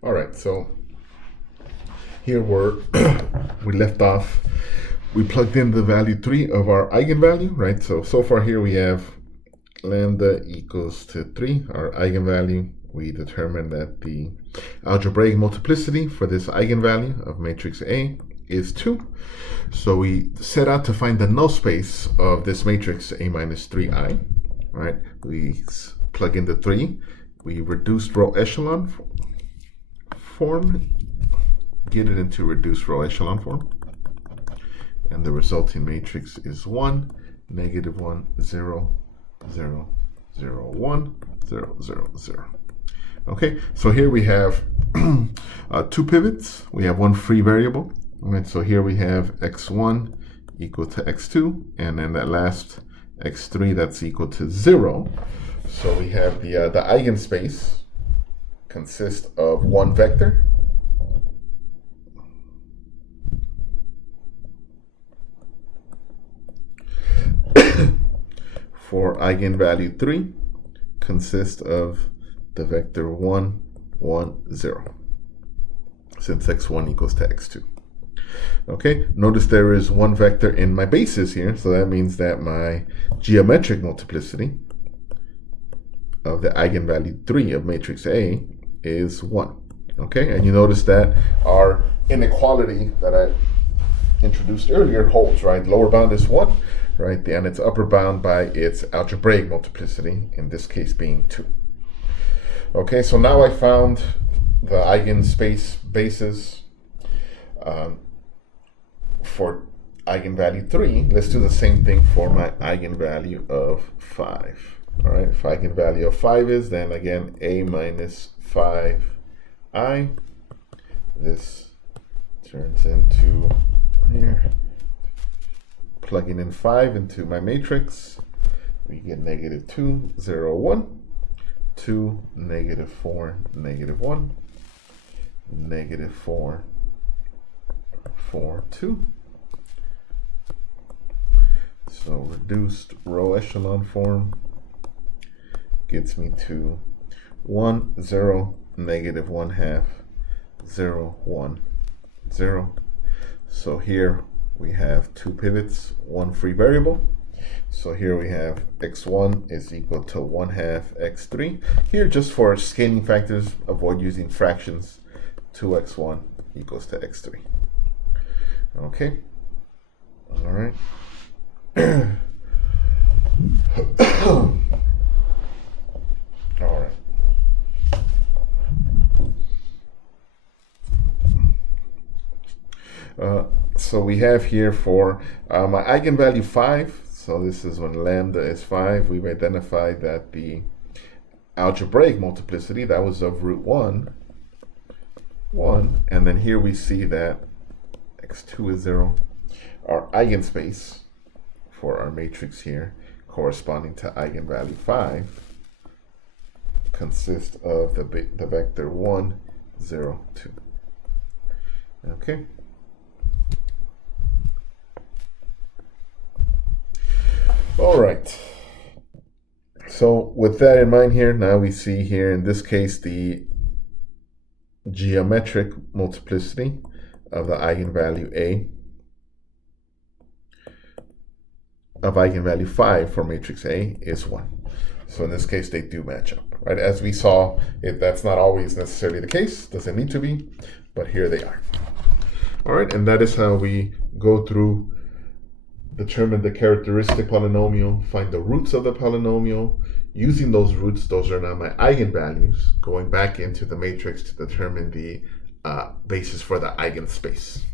All right, so here we left off. We plugged in the value 3 of our eigenvalue, right? So far here we have lambda equals to 3, our eigenvalue. We determined that the algebraic multiplicity for this eigenvalue of matrix A is 2. So we set out to find the null space of this matrix A minus 3i, right? We plug in the 3. We reduced row echelon form, get it into reduced row echelon form, and the resulting matrix is 1, negative 1, 0, 0, 0, 1, 0, 0, 0. Okay, so here we have two pivots. We have one free variable. All right, so here we have x1 equal to x2, and then that last x3 that's equal to 0. So we have the eigenspace consists of one vector for eigenvalue 3 consists of the vector 1, 1, 0, since x1 equals to x2. Okay, notice there is one vector in my basis here, so that means that my geometric multiplicity of the eigenvalue 3 of matrix A is 1. Okay, and you notice that our inequality that I introduced earlier holds, right? Lower bound is 1, right? And its upper bound by its algebraic multiplicity, in this case being 2. Okay, so now I found the eigenspace basis for eigenvalue 3. Let's do the same thing for my eigenvalue of 5. All right, if eigenvalue of 5 is, then again, A minus 5i. This turns into here. Plugging in 5 into my matrix, we get negative 2, 0, 1, 2, negative 4, negative 1, negative 4, 4, 2. So reduced row echelon form gets me to 1, 0, negative 1 half, 0, 1, 0. So here we have two pivots, one free variable. So here we have x1 is equal to 1 half x3. Here, just for scaling factors, avoid using fractions. 2x1 equals to x3. Okay. All right. All right. So we have here for my eigenvalue 5. So this is when lambda is 5. We've identified that the algebraic multiplicity, that was of root 1, 1. And then here we see that x2 is 0. Our eigenspace for our matrix here, corresponding to eigenvalue 5, consists of the vector 1, 0, 2. Okay. All right. So with that in mind here, now we see here in this case the geometric multiplicity of the eigenvalue A of eigenvalue 5 for matrix A is 1. So in this case, they do match up, right? As we saw, that's not always necessarily the case. Doesn't need to be, but here they are. All right, and that is how we go through, determine the characteristic polynomial, find the roots of the polynomial. Using those roots, those are now my eigenvalues, going back into the matrix to determine the basis for the eigenspace.